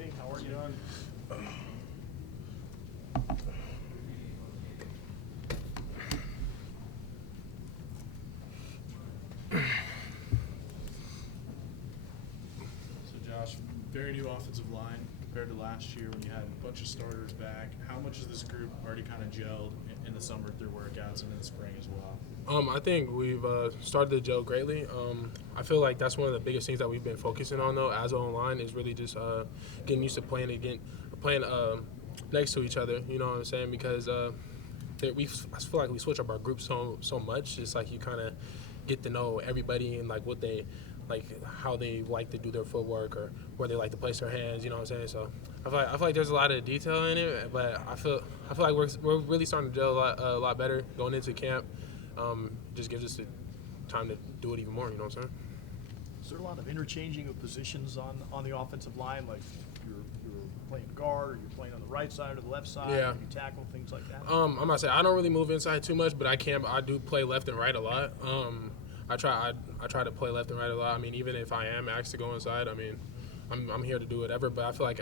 Hey, how are you doing? So Josh, very new offensive line compared to last year when you had a bunch of starters back. How much has this group already kind of gelled in the summer through workouts and in the spring as well? I think we've started to gel greatly. I feel like that's one of the biggest things that we've been focusing on, though, as online, is really just getting used to playing next to each other. You know what I'm saying? Because I feel like we switch up our group so much. It's like you kind of get to know everybody and like what they like, how they like to do their footwork or where they like to place their hands. You know what I'm saying? So I feel like there's a lot of detail in it, but I feel like we're really starting to gel a lot better going into camp. Just gives us the time to do it even more, you know what I'm saying? Is there a lot of interchanging of positions on the offensive line? Like you're playing guard, or you're playing on the right side or the left side? Yeah. You tackle, things like that? I'm gonna say I don't really move inside too much, but I do play left and right a lot. I try to play left and right a lot. I mean, even if I am asked to go inside, I mean, I'm here to do whatever. But I feel like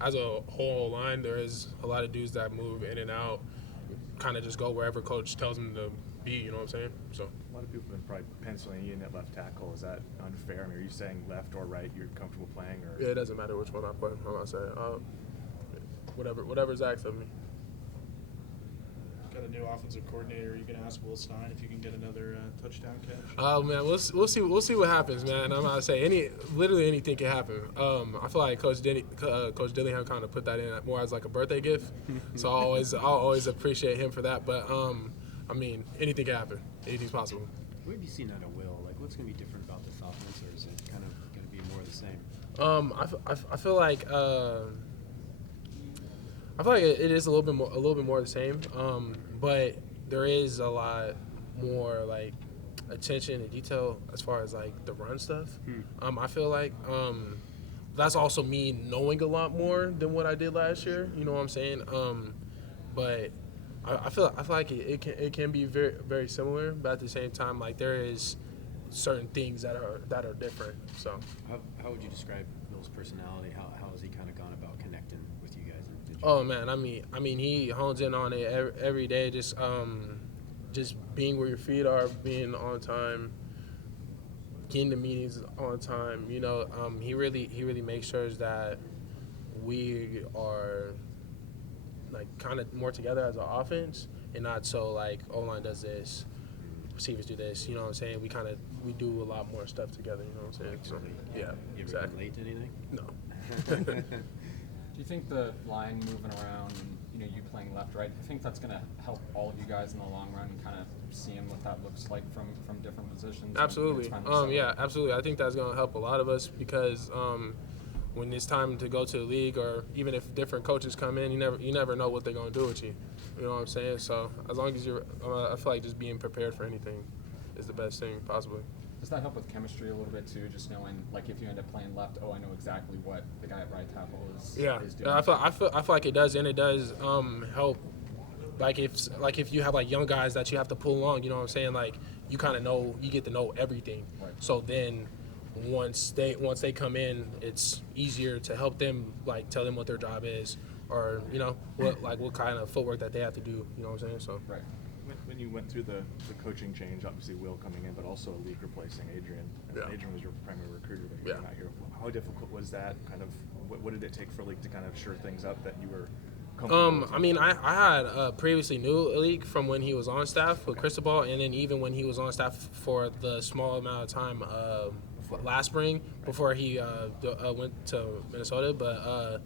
as a whole line, there is a lot of dudes that move in and out, kind of just go wherever coach tells them to be. You know what I'm saying? So A lot of people have been probably penciling you in at left tackle. Is that unfair? I mean, are you saying left or right you're comfortable playing? Or yeah, it doesn't matter which one I play. I'm gonna say whatever's asked of me. Got a new offensive coordinator. You can ask Will Stein if you can get another touchdown catch. Oh man, we'll see what happens, man. I'm gonna say literally anything can happen. I feel like Coach Dillingham kind of put that in more as like a birthday gift, so I'll always appreciate him for that. But I mean, anything can happen. Anything's possible. Where have you seen out of Will? Like, what's going to be different about this offense, or is it kind of going to be more of the same? I feel like it is a little bit more of the same. But there is a lot more like attention and detail as far as like the run stuff. I feel like that's also me knowing a lot more than what I did last year. You know what I'm saying? But I feel like it can be very very similar, but at the same time, like there is certain things that are different. So How would you describe Will's personality? How has he kind of gone about connecting with you guys? oh man, I mean he hones in on it every day. Just being where your feet are, being on time, getting to meetings on time. You know, he really makes sure that we are like kind of more together as an offense and not so like O-line does this, receivers do this. You know what I'm saying? We do a lot more stuff together. You know what I'm saying? So, yeah, You ever exactly. been late to anything? No. Do you think the line moving around and you playing left, right, do you think that's going to help all of you guys in the long run, kind of seeing what that looks like from different positions? Absolutely. Yeah, absolutely. I think that's going to help a lot of us because when it's time to go to the league, or even if different coaches come in, you never know what they're going to do with you. You know what I'm saying? So as long as I feel like just being prepared for anything is the best thing possibly. Does that help with chemistry a little bit too? Just knowing, like, if you end up playing left, I know exactly what the guy at right tackle is doing. I feel like it does, and it does help. Like if you have like young guys that you have to pull along, you know what I'm saying? Like you kind of know, you get to know everything. Right. So then once they come in, it's easier to help them, like tell them what their job is, or what kind of footwork that they have to do. You know what I'm saying? So Right. when you went through the coaching change, obviously Will coming in, but also a league replacing Adrian. And Yeah. Adrian was your primary recruiter when you Yeah. came out here. How difficult was that? Kind of, what did it take for league to kind of sure things up that you were comfortable with? I mean, I had previously knew Alik from when he was on staff with Cristobal, and then even when he was on staff for the small amount of time last spring before he went to Minnesota. But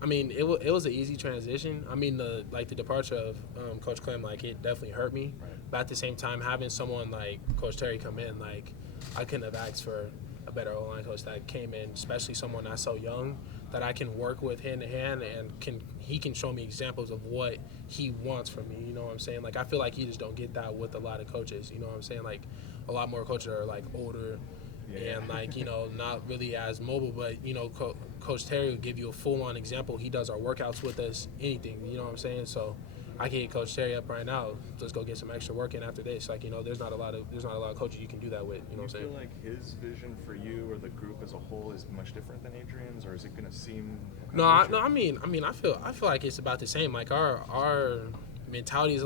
I mean, it was an easy transition. I mean, the departure of Coach Clem, like it definitely hurt me. Right. But at the same time, having someone like Coach Terry come in, like I couldn't have asked for a better O-line coach that came in, especially someone that's so young that I can work with hand in hand and he can show me examples of what he wants from me. You know what I'm saying? Like I feel like you just don't get that with a lot of coaches. You know what I'm saying? Like a lot more coaches are like older. Yeah. And like not really as mobile, but Coach Terry will give you a full-on example. He does our workouts with us, anything. You know what I'm saying? So I can hit Coach Terry up right now. Let's go get some extra work in after this. Like, there's not a lot of coaches you can do that with. You know what I'm Do you saying? feel like his vision for you or the group as a whole is much different than Adrian's, or is it going to seem? I feel like it's about the same. Like our mentality is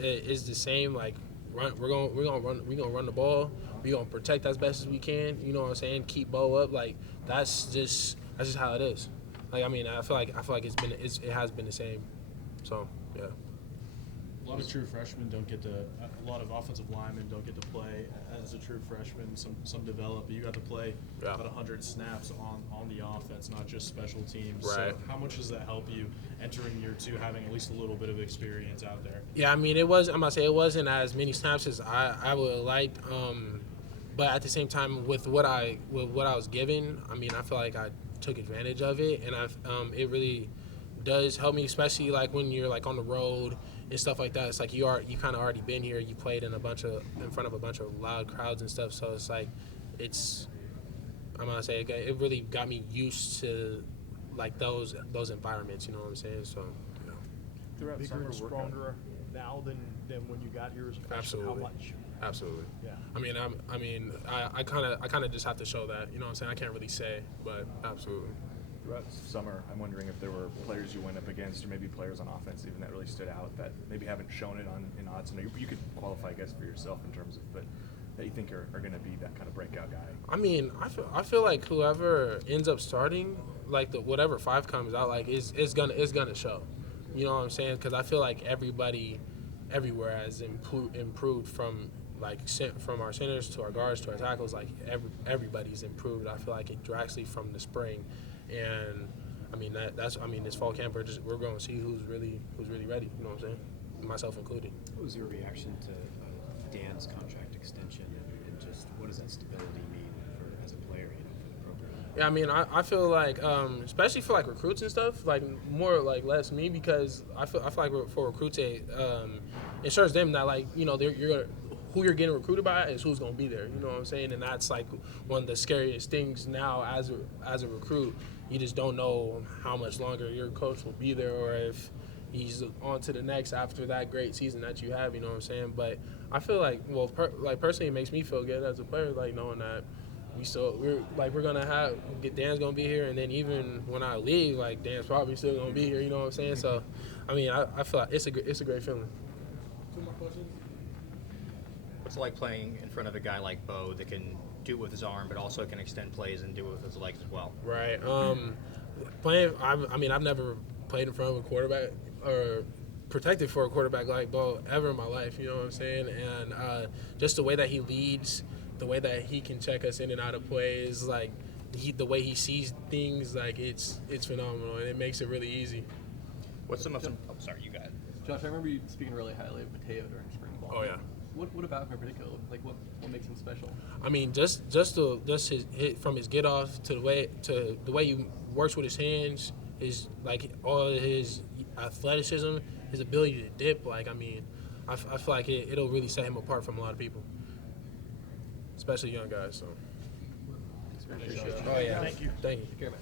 is the same. Like we're gonna run the ball. We're gonna protect as best as we can. You know what I'm saying? Keep Bo up. Like that's just how it is. Like I feel like it has been the same. So yeah. A lot of true freshmen don't get to. A lot of offensive linemen don't get to play as a true freshman. Some develop, but you got to play about 100 snaps on the offense, not just special teams. Right. So how much does that help you entering year 2, having at least a little bit of experience out there? Yeah, I mean, it wasn't as many snaps as I would have liked. But at the same time, with what I was given, I mean, I feel like I took advantage of it, and it really does help me, especially like when you're like on the road and stuff like that. It's like you kind of already been here. You played in front of a bunch of loud crowds and stuff. So it's like I'm gonna say it really got me used to like those environments. You know what I'm saying? So yeah. Throughout Bigger summer and stronger now than when you got here as a freshman? Absolutely. How much? Absolutely. Yeah. I kind of just have to show that. You know what I'm saying? I can't really say, but absolutely. Throughout summer, I'm wondering if there were players you went up against, or maybe players on offense even that really stood out that maybe haven't shown it in odds. And you could qualify, I guess, for yourself in terms of, but that you think are going to be that kind of breakout guy. I mean, I feel like whoever ends up starting, like whatever 5 comes out, like is gonna show. You know what I'm saying? Because I feel like everybody, everywhere has improved from from our centers to our guards to our tackles. Like everybody's improved. I feel like drastically from the spring, and I mean this fall camp we're going to see who's really ready. You know what I'm saying? Myself included. What was your reaction to Dan's contract extension, and just what does that stability mean as a player, for the program? Yeah, I mean, I feel like, especially for like recruits and stuff, like more like less me, because I feel like for recruits, it ensures them that like who you're getting recruited by is who's gonna be there. You know what I'm saying? And that's like one of the scariest things now as a recruit. You just don't know how much longer your coach will be there, or if he's on to the next after that great season that you have. You know what I'm saying? But I feel like, personally, it makes me feel good as a player, like knowing that we're gonna Dan's gonna be here, and then even when I leave, like Dan's probably still gonna be here. You know what I'm saying? So, I mean, I feel like it's a great feeling. 2 more questions. What's it like playing in front of a guy like Bo that can do it with his arm, but also can extend plays and do it with his legs as well? Right. I've never played in front of a quarterback or protected for a quarterback like Bo ever in my life. You know what I'm saying? And just the way that he leads, the way that he can check us in and out of plays, like the way he sees things, like it's phenomenal, and it makes it really easy. What's the most? Oh, sorry, you got it. Josh, I remember you speaking really highly of Mateo during spring ball. Oh yeah. What about him in particular? Like what makes him special? I mean, just his hit, from his get off to the way he works with his hands, his like all his athleticism, his ability to dip. Like I mean, I feel like it'll really set him apart from a lot of people, especially young guys. So. Appreciate it. Oh yeah. Thank you. Thank you. Take care, man.